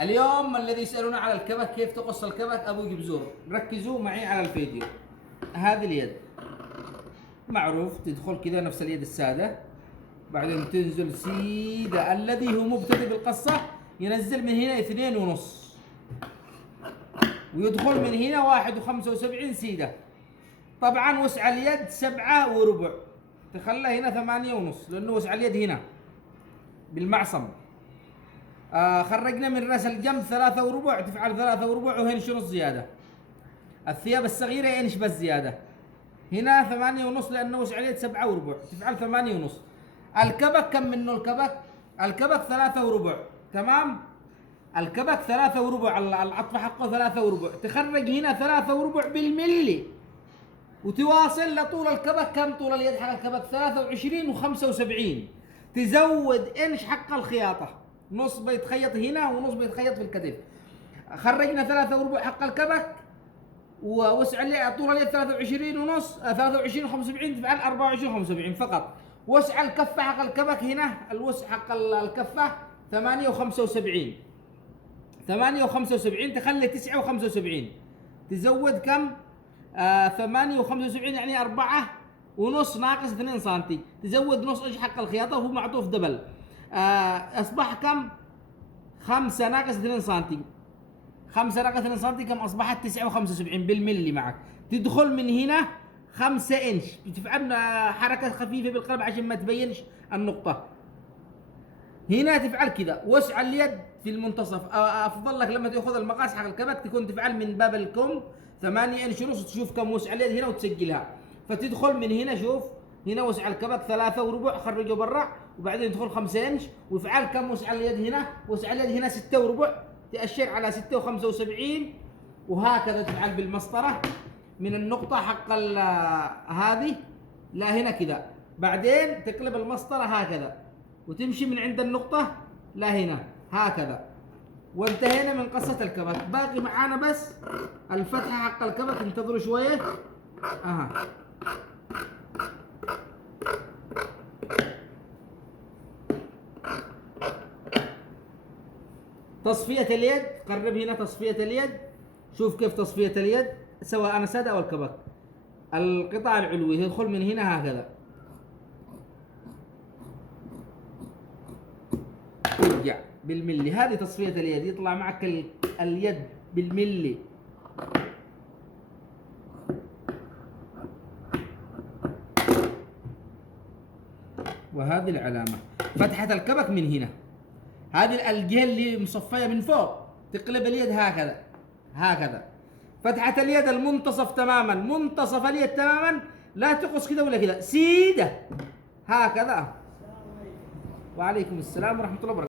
اليوم الذي يسألون على الكبك، كيف تقص الكبك أبو جبزور. ركزوا معي على الفيديو. هذه اليد معروف تدخل كذا نفس اليد السادة، بعدين تنزل سيدة. الذي هو مبتدئ بالقصة ينزل من هنا 2.5 ويدخل من هنا 1.75 سيدة. طبعا وسع اليد 7.25، تخلى هنا 8.5 لأنه وسع اليد هنا بالمعصم. خرجنا من راس الجنب 3.25، تفعل 3.25 وهنش نص زيادة. الثياب الصغيرة ينش بس زيادة. هنا 8.5 لأنه وسع اليد 7.25، تفعل 8.5. الكبك كم منه الكبك؟ الكبك 3.25، تمام؟ الكبك 3.25، العطف حقه 3.25، تخرج هنا 3.25 بالملي وتواصل لطول الكبك. كم طول اليد حق الكبك؟ 23 و75. تزود انش حق الخياطة، نص بيتخيط هنا ونص بيتخيط في الكتف. خرجنا 3.25 حق الكبك، ووسع طول اليد 23.5، 23 و75، تفعل 24 و75 فقط. وسع الكفة حق الكبك هنا، الوسع حق الكفة 8 و75، 8 و75 تخلي 9 و75. تزود كم؟ 8 و75 يعني 4.5 ناقص 2 سنتي. تزود نص انش حق الخياطة وهو معطوف دبل. اصبح كم؟ 5 ناقص 2 سنتي. 5 ناقص 2 سنتي كم اصبحت؟ 79 بالملي معك. تدخل من هنا 5 انش، تفعل حركة خفيفة بالقلب عشان ما تبينش النقطة. هنا تفعل كذا. وسع اليد في المنتصف. افضل لك لما تاخذ المقاس حق الكبك تكون تفعل من باب الكم 8 انش ونص، تشوف كم وسع اليد هنا وتسجلها. فتدخل من هنا، شوف هنا وسع الكبك 3.25، خرجه برا، وبعدين تدخل 5 انش وافعل كم وسع اليد هنا. وسع اليد هنا 6.25، تأشر على 6 و75، وهكذا تفعل بالمسطرة من النقطة حق هذه لا هنا كذا. بعدين تقلب المسطرة هكذا وتمشي من عند النقطة لا هنا هكذا. وانتهينا من قصة الكبك. باقي معانا بس الفتحة حق الكبك. انتظروا شوية. تصفية اليد، قرب هنا تصفية اليد. شوف كيف تصفية اليد سواء أنا سادة أو الكبك. القطع العلوي يدخل من هنا هكذا، ترجع بالملي. هذه تصفية اليد، يطلع معك اليد بالملي. وهذه العلامة. فتحة الكبك من هنا، هذه الجهة اللي مصفية من فوق، تقلب اليد هكذا هكذا. فتحة اليد المنتصف تماما، منتصف اليد تماما، لا تقص كذا ولا كذا، سيدة هكذا. وعليكم السلام ورحمة الله وبركاته.